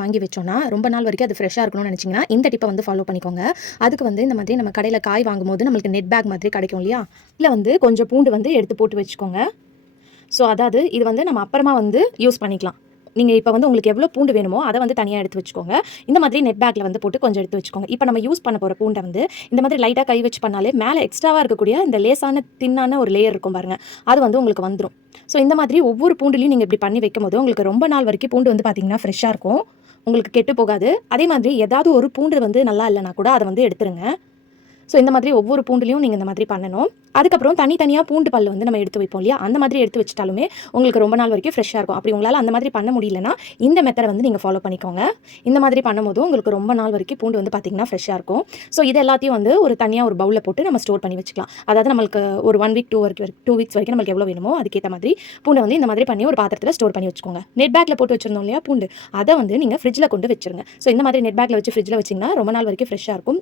வாங்கி வச்சோன்னா ரொம்ப நாள் வரைக்கும் அது ஃப்ரெஷ்ஷாக இருக்கணும்னு நினச்சிங்கன்னா இந்த டிப்பை வந்து ஃபாலோ பண்ணிக்கோங்க. அதுக்கு வந்து இந்த மாதிரி நம்ம கடையில் காய் வாங்கும்போது நம்மளுக்கு நெட் பேக் மாதிரி கிடைக்கும் இல்லையா, இதில் வந்து கொஞ்சம் பூண்டு வந்து எடுத்து போட்டு வச்சுக்கோங்க. ஸோ அதாவது இது வந்து நம்ம அப்புறமா வந்து யூஸ் பண்ணிக்கலாம். நீங்கள் இப்போ வந்து உங்களுக்கு எவ்வளோ பூண்டு வேணுமோ அதை வந்து தனியாக எடுத்து வச்சுக்கோங்க. இந்த மாதிரி நெட் பேக்கில் வந்து போட்டு கொஞ்சம் எடுத்து வச்சுக்கோங்க. இப்போ நம்ம யூஸ் பண்ண போகிற பூண்டை வந்து இந்த மாதிரி லைட்டாக கை வச்சு பண்ணாலே மேலே எக்ஸ்ட்ராவாக இருக்கக்கூடிய இந்த லேசான தின்னான ஒரு லேயர் இருக்கும் பாருங்கள், அது வந்து உங்களுக்கு வந்துடும். ஸோ இந்த மாதிரி ஒவ்வொரு பூண்டுலையும் நீங்கள் இப்படி பண்ணி வைக்கும் போது உங்களுக்கு ரொம்ப நாள் வரைக்கும் பூண்டு வந்து பார்த்தீங்கன்னா ஃப்ரெஷ்ஷாக இருக்கும், உங்களுக்கு கெட்டு போகாது. அதே மாதிரி ஏதாவது ஒரு பூண்டு வந்து நல்லா இல்லைனா கூட அதை வந்து எடுத்துருங்க. ஸோ இந்த மாதிரி ஒவ்வொரு பூண்டுலையும் நீங்கள் இந்த மாதிரி பண்ணணும். அதுக்கப்புறம் தனித்தனியாக பூண்டு பல் வந்து நம்ம எடுத்து வைப்போம் இல்லையா, அந்த மாதிரி எடுத்து வச்சிட்டாலுமே உங்களுக்கு ரொம்ப நாள் வரைக்கும் ஃப்ரெஷ்ஷாக இருக்கும். அப்படி உங்களால் அந்த மாதிரி பண்ண முடியலன்னா இந்த மெத்தடை வந்து நீங்கள் ஃபாலோ பண்ணிக்கோங்க. இந்த மாதிரி பண்ணும்போது உங்களுக்கு ரொம்ப நாள் வரைக்கும் பூண்டு வந்து பார்த்திங்கன்னா ஃப்ரெஷ்ஷாக இருக்கும். ஸோ இது எல்லாத்தையும் வந்து ஒரு தனியாக ஒரு பவுலில் போட்டு நம்ம ஸ்டோர் பண்ணி வச்சுக்கலாம். அதாவது நம்மளுக்கு ஒரு 1 வீக் 2 வீக்ஸ் வரைக்கும் நம்மளுக்கு எவ்வளோ வேணுமோ அதுக்கேற்ற மாதிரி பூண்டை வந்து இந்த மாதிரி பண்ணி ஒரு பாத்திரத்தில் ஸ்டோர் பண்ணி வச்சுக்கோங்க. நெட் பேக்கில் போட்டு வச்சிருந்தோம் இல்லையா பூண்டு, அதை வந்து நீங்கள் ஃப்ரிட்ஜில் கொண்டு வச்சிருங்க. ஸோ இந்த மாதிரி நெட் பேக்கில் வச்சு ஃப்ரிட்ஜில் வச்சிங்கன்னா ரொம்ப நாள் வரைக்கும் ஃப்ரெஷ்ஷாக இருக்கும்.